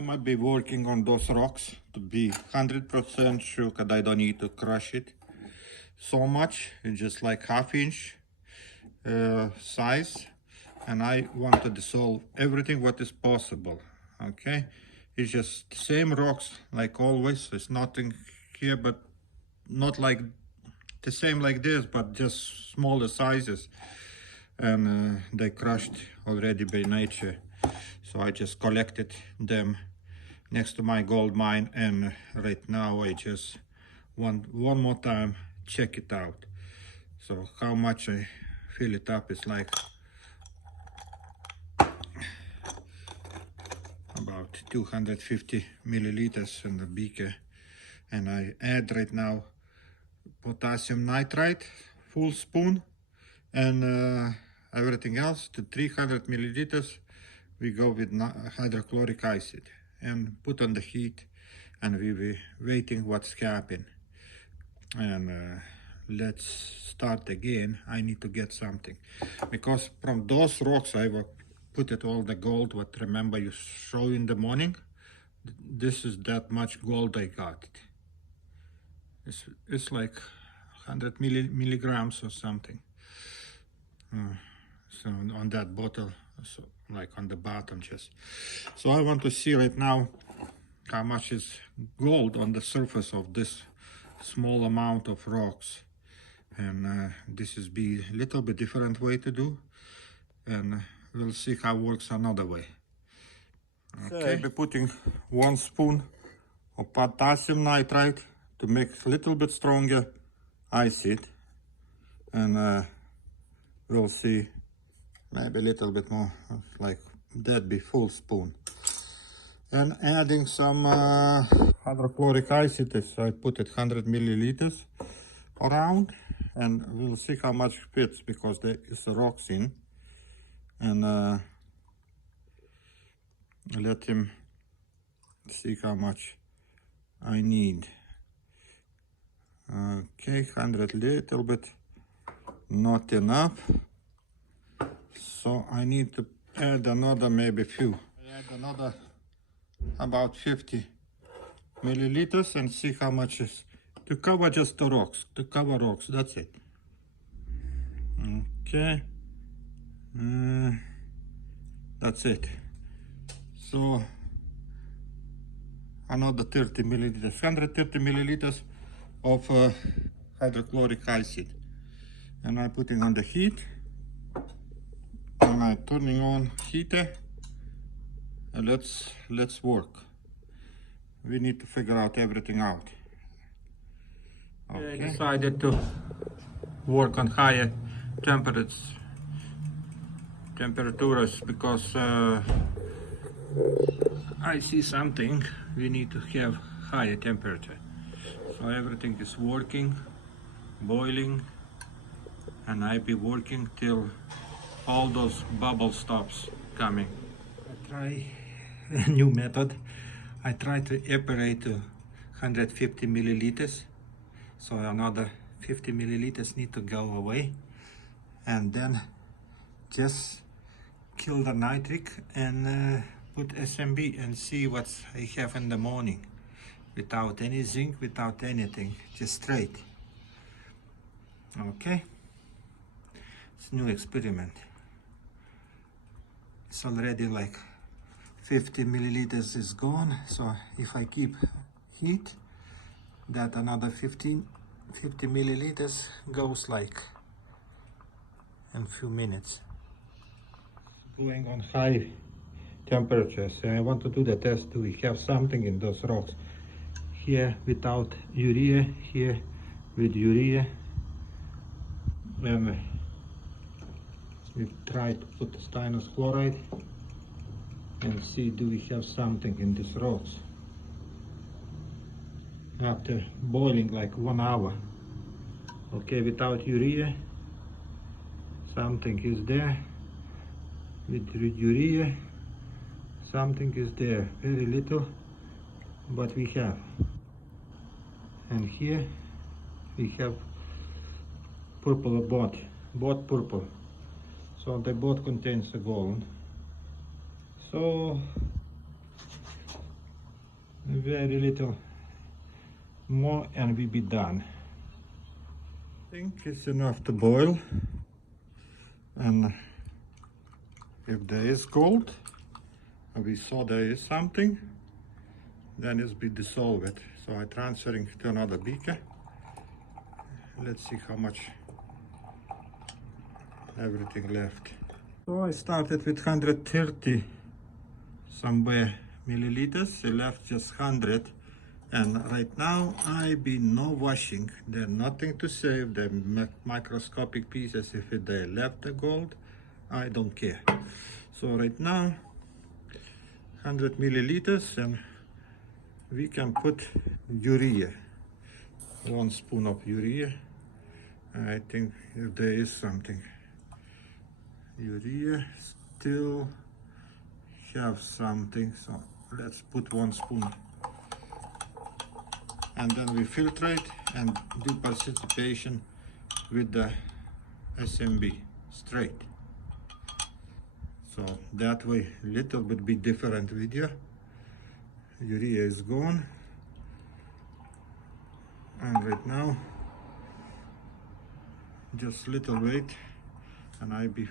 I might be working on those rocks to be 100% sure that I don't need to crush it so much. It's just like ½ inch size, and I want to dissolve everything what is possible. Okay, it's just same rocks like always. There's nothing here, but not like the same like this, but just smaller sizes, and they crushed already by nature. So I just collected them next to my gold mine, and right now I just want one more time check it out. So how much I fill it up is like about 250 milliliters in the beaker, and I add right now potassium nitrite, full spoon, and everything else to 300 milliliters. We go with hydrochloric acid and put on the heat, and we be waiting what's happening. And let's start again. I need to get something, because from those rocks I will put it all the gold what remember you show in the morning. This is that much gold I got. It's like 100 milligrams or something. So on that bottle, so like on the bottom just. So I want to see right now how much is gold on the surface of this small amount of rocks. And this is be a little bit different way to do, and we'll see how it works another way. Okay, I'll be putting 1 spoon of potassium nitrite to make a little bit stronger acid, and we'll see maybe a little bit more, like that be full spoon. And adding some hydrochloric acid, I put it 100 milliliters around, and we'll see how much fits, because there is rocks in, and let him see how much I need. Okay, 100 little bit, not enough, so I need to add another maybe few. I add another about 50 milliliters and see how much is to cover just the rocks, to cover rocks, that's it. Okay, that's it. So another 30 milliliters, 130 milliliters of hydrochloric acid, and I'm putting on the heat, and I'm turning on heater, and let's work. We need to figure out everything out. Okay. I decided to work on higher temperatures because I see something we need to have higher temperature. So everything is working, boiling, and I be working till all those bubble stops coming. I try a new method. I try to evaporate to 150 milliliters. So another 50 milliliters need to go away, and then just kill the nitric and put SMB and see what I have in the morning, without any zinc, without anything, just straight. Okay, it's a new experiment. It's already like 50 milliliters is gone, so if I keep heat, that another 50 milliliters goes like in few minutes. Going on high temperatures, and I want to do the test. Do we have something in those rocks? Here without urea, here with urea, and we try to put stannous chloride and see do we have something in these rocks. After boiling like 1 hour, okay, without urea, something is there. With urea, something is there, very little, but we have. And here we have purple both purple, so the both contains the gold. So very little more and we be done. I think it's enough to boil, and if there is gold, and we saw there is something, then it's be dissolved. So I'm transferring to another beaker. Let's see how much everything left. So I started with 130 somewhere milliliters. I left just 100, and right now I be no washing. There's nothing to save. The microscopic pieces, if they left the gold, I don't care. So right now 100 milliliters, and we can put urea, 1 spoon of urea. I think if there is something, urea still have something, so let's put 1 spoon, and then we filtrate and do precipitation with the SMB straight. So that way little bit be different video. Urea is gone, and right now just little wait, and I be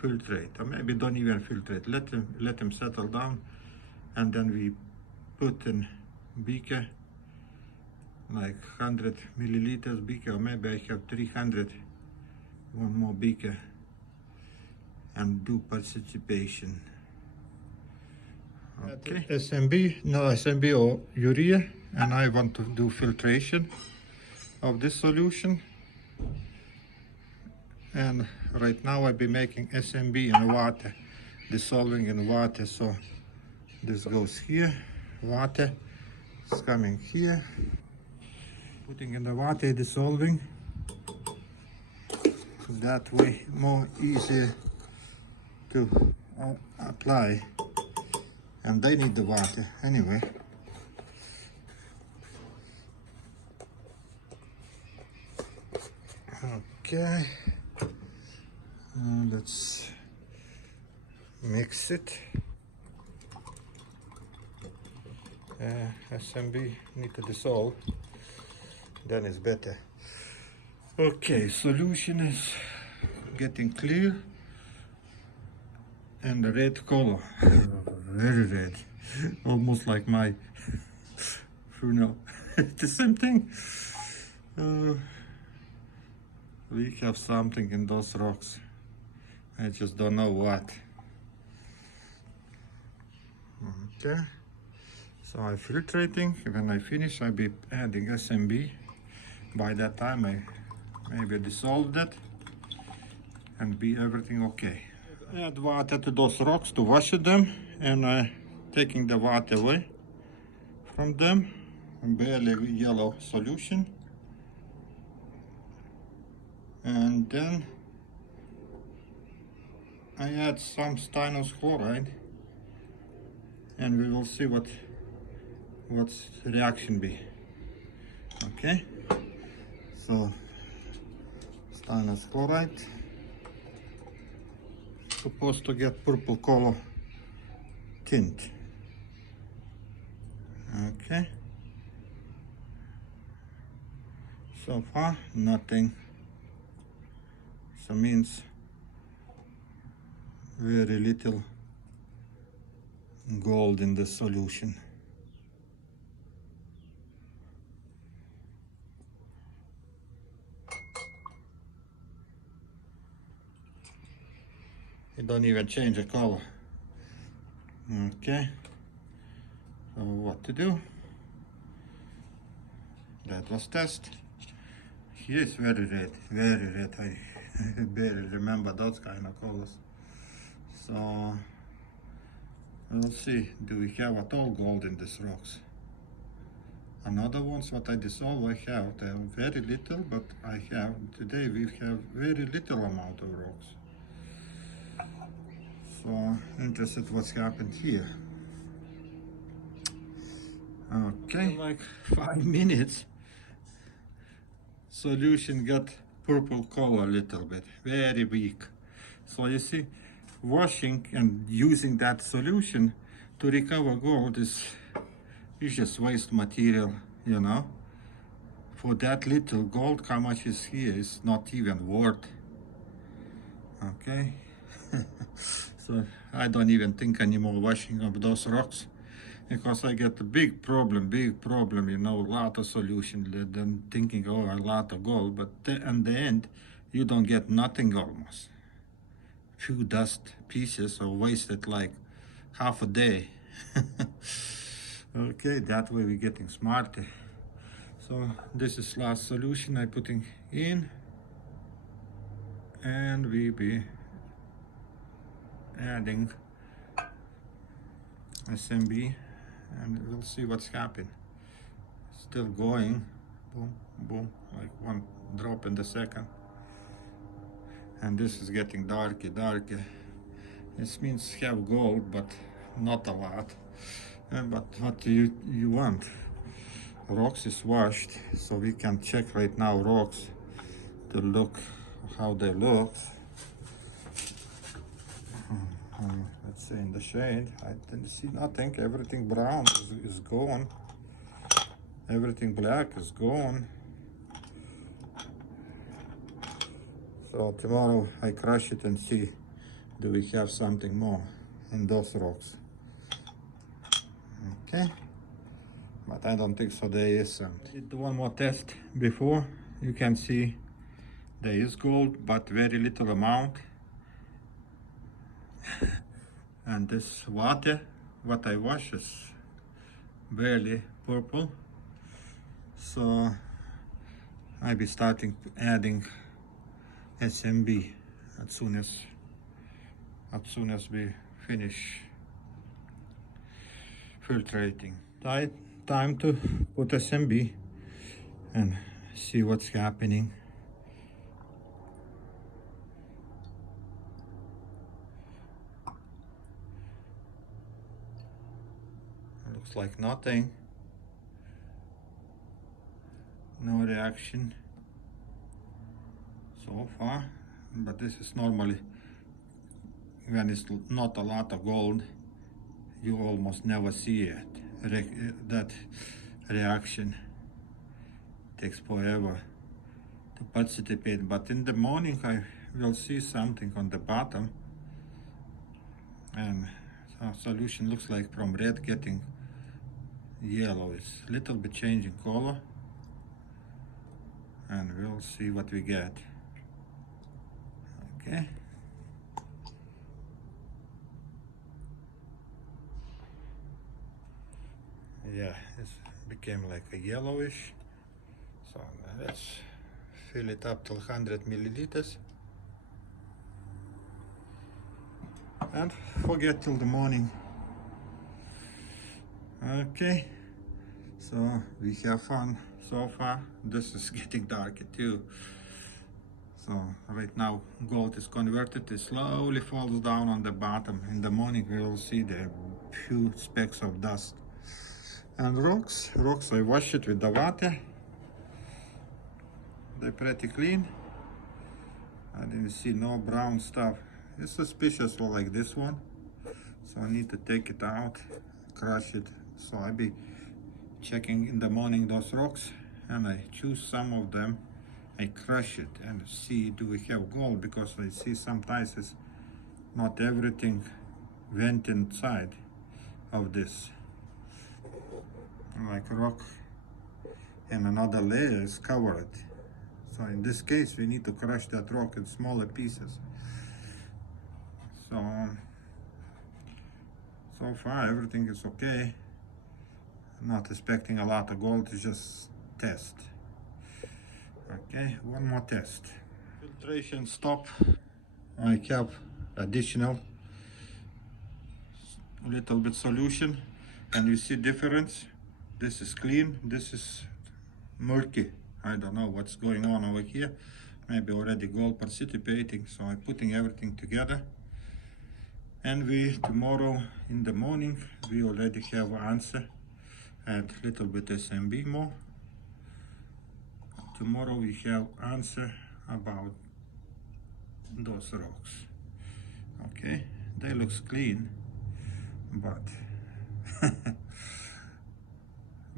filtrate, or maybe don't even filtrate, let them settle down, and then we put in beaker, like 100 milliliters beaker, or maybe I have 300, 1 more beaker, and do precipitation. Okay, SMB, no SMB or urea, and I want to do filtration of this solution. And right now I'll be making SMB in water, dissolving in water. So this goes here, water is coming here, putting in the water, dissolving. That way more easier to apply, and they need the water anyway. Okay. Let's mix it. SMB need to dissolve, then it's better. Okay, solution is getting clear, and the red color, very red, almost like my funnel. The same thing. We have something in those rocks. I just don't know what. Okay, so I'm filtrating. When I finish, I'll be adding SMB. By that time, I maybe dissolve that and be everything okay. Add water to those rocks to wash them, and taking the water away from them. Barely yellow solution, and then I add some stannous chloride, and we will see what's the reaction be. Okay, so stannous chloride supposed to get purple color tint. Okay, so far nothing, so means very little gold in the solution. It don't even change the color. Okay, so what to do? That was test. Here is very red, very red. I barely remember those kind of colors. So we'll see, do we have at all gold in these rocks? Another ones what I dissolve, I have very little, but I have today we have very little amount of rocks. So interested what's happened here. Okay, like 5 minutes, solution got purple color a little bit, very weak. So you see, washing and using that solution to recover gold is You just waste material, you know. For that little gold, how much is here is not even worth. Okay. So I don't even think anymore washing up those rocks, because I get a big problem, you know, a lot of solution, then thinking, oh, a lot of gold, but in the end, you don't get nothing almost. Few dust pieces are wasted like half a day. Okay, that way we're getting smarter. So this is last solution I putting in, and we be adding SMB, and we'll see what's happening. Still going, boom, boom, like one drop in the second. And this is getting darker, darker. This means have gold, but not a lot. But what do you want? Rocks is washed, so we can check right now rocks to look how they look. Let's say in the shade, I didn't see nothing. Everything brown is gone. Everything black is gone. So tomorrow I crush it and see do we have something more in those rocks. Okay, but I don't think so there is something. Do one more test before. You can see there is gold, but very little amount. And this water, what I wash, is barely purple. So I'll be starting adding SMB as soon as we finish filtrating. Time to put SMB and see what's happening. Looks like nothing. No reaction so far, but this is normally when it's not a lot of gold, you almost never see it. That reaction takes forever to participate, but in the morning I will see something on the bottom, and solution looks like from red getting yellow. It's a little bit changing color, and we'll see what we get. Okay. Yeah, it became like a yellowish. So let's fill it up to 100 milliliters and forget till the morning. Okay, so we have fun so far. This is getting darker too. So right now gold is converted, it slowly falls down on the bottom. In the morning we will see the few specks of dust. And rocks I wash it with the water. They're pretty clean. I didn't see no brown stuff. It's suspicious like this one, so I need to take it out, crush it. So I'll be checking in the morning those rocks, and I choose some of them, I crush it and see do we have gold, because I see sometimes it's not everything went inside of this, like rock and another layer is covered. So in this case we need to crush that rock in smaller pieces. So far everything is okay. Not expecting a lot of gold, it's just test. Okay, one more test. Filtration stop. I have additional little bit solution, and you see difference. This is clean, this is murky. I don't know what's going on over here. Maybe already gold participating, so I'm putting everything together. And we tomorrow in the morning we already have an answer. Add little bit SMB more. Tomorrow we have answer about those rocks. Okay, they looks clean, but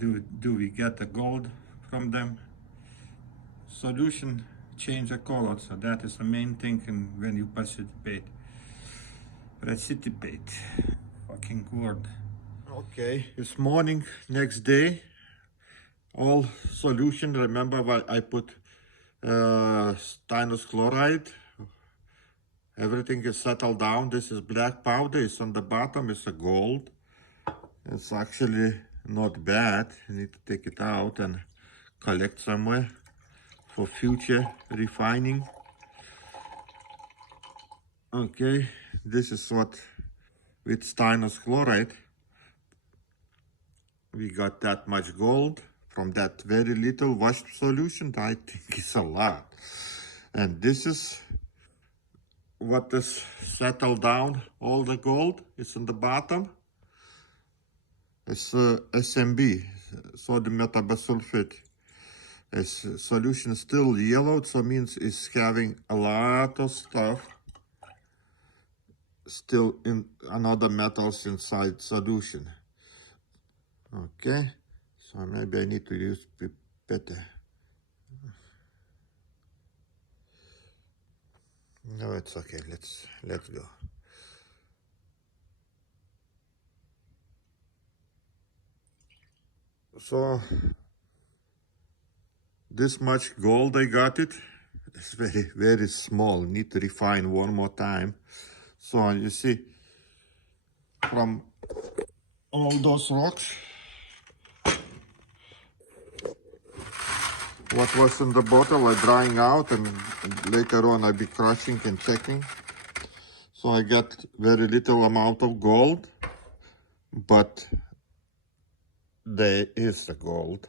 do we get the gold from them? Solution change the color, so that is the main thing when you precipitate. Fucking word. Okay, it's morning, next day. All solution, remember what I put stannous chloride. Everything is settled down. This is black powder. It's on the bottom. It's a gold. It's actually not bad. You need to take it out and collect somewhere for future refining. Okay, this is what with stannous chloride we got that much gold from that very little washed solution. I think it's a lot. And this is what is settled down, all the gold is in the bottom. It's SMB, sodium metabisulfite. Its solution is still yellow, so means it's having a lot of stuff still in another metals inside solution. Okay, so maybe I need to use pipette. No, it's okay. Let's go. So this much gold I got it. It's very small. Need to refine one more time. So you see, from all those rocks, what was in the bottle are drying out, and later on I'll be crushing and checking. So I got very little amount of gold, but there is the gold,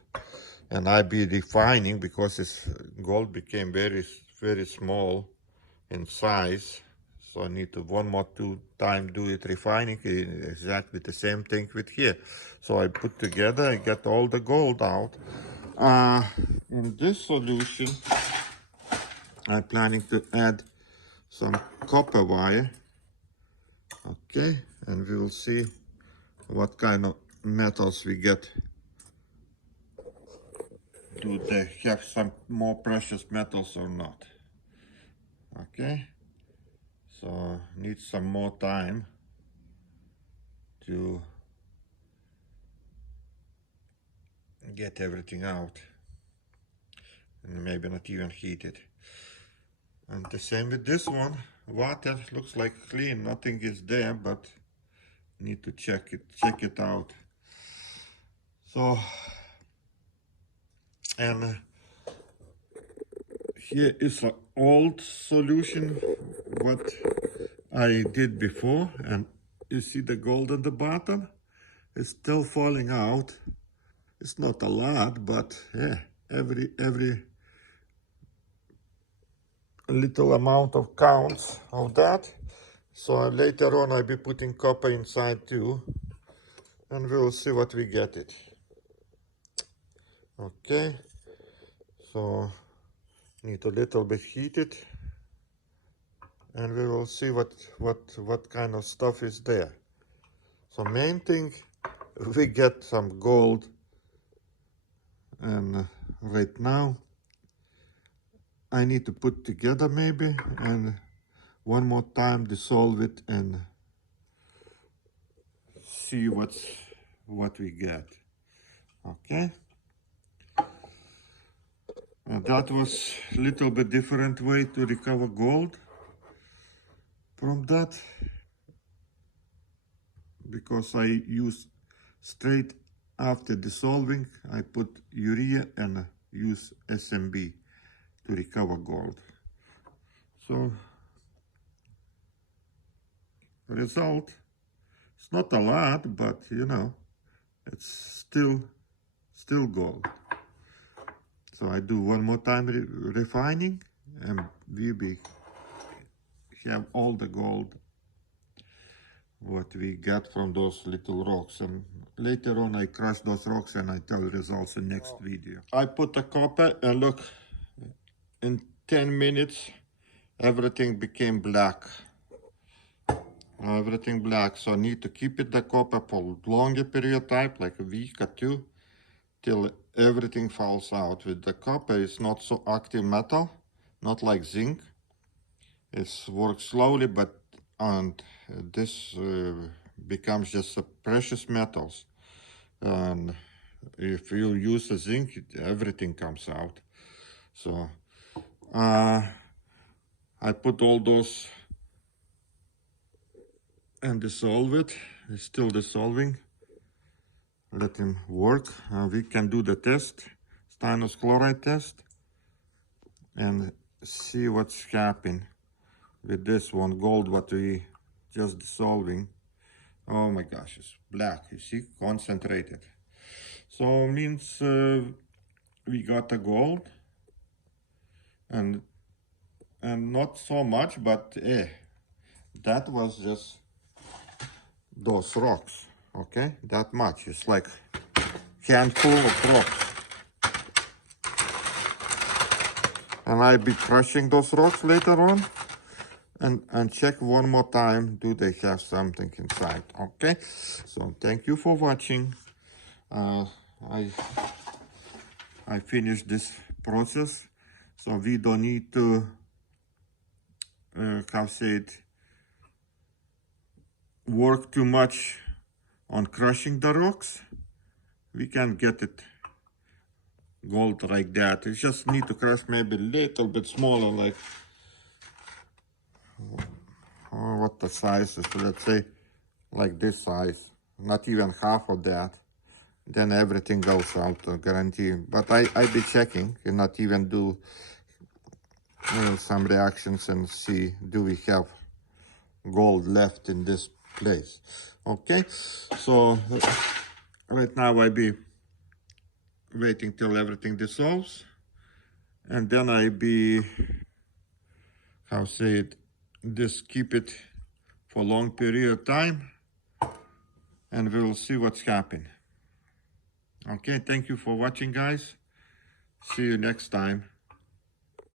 and I be refining because this gold became very small in size. So I need to one more time do it refining, exactly the same thing with here. So I put together, I get all the gold out. In this solution, I'm planning to add some copper wire. Okay, and we will see what kind of metals we get. Do they have some more precious metals or not? Okay, so need some more time to get everything out, and maybe not even heat it. And the same with this one. Water looks like clean, nothing is there, but need to check it out. So, and here is an old solution what I did before, and you see the gold at the bottom. It's still falling out. It's not a lot, but yeah, every little amount of counts of that. So later on I'll be putting copper inside too, and we'll see what we get it. Okay, so need a little bit heated, and we will see what kind of stuff is there. So main thing, we get some gold, and right now I need to put together maybe, and one more time dissolve it and see what we get. Okay, and that was a little bit different way to recover gold from that, because I use straight after dissolving, I put urea and use SMB to recover gold. So result, it's not a lot, but you know, it's still gold. So I do one more time refining, and we have all the gold what we got from those little rocks. And later on I crush those rocks and I tell results in next video. I put the copper, and look, in 10 minutes everything became black. Everything black, so I need to keep it the copper for longer period of time, like a week or two, till everything falls out. With the copper, it's not so active metal, not like zinc. It works slowly, but and this becomes just a precious metals. And if you use a zinc, everything comes out. So I put all those and dissolve it. It's still dissolving. Let him work. We can do the test, stannous chloride test, and see what's happening with this one gold what we just dissolving. Oh my gosh, it's black. You see, concentrated. So means we got a gold, and not so much, but that was just those rocks. Okay, that much. It's like handful of rocks. And I'll be crushing those rocks later on and check one more time, do they have something inside. Okay, so thank you for watching. I finished this process, so we don't need to how say it, work too much on crushing the rocks. We can get it gold like that. You just need to crush maybe a little bit smaller, like what the size is, let's say like this size, not even half of that. Then everything goes out, I guarantee. But I be checking and not even do some reactions and see do we have gold left in this place. Okay, so right now I be waiting till everything dissolves, and then I be how say it, just keep it for a long period of time, and we'll see what's happening. Okay, thank you for watching, guys. See you next time.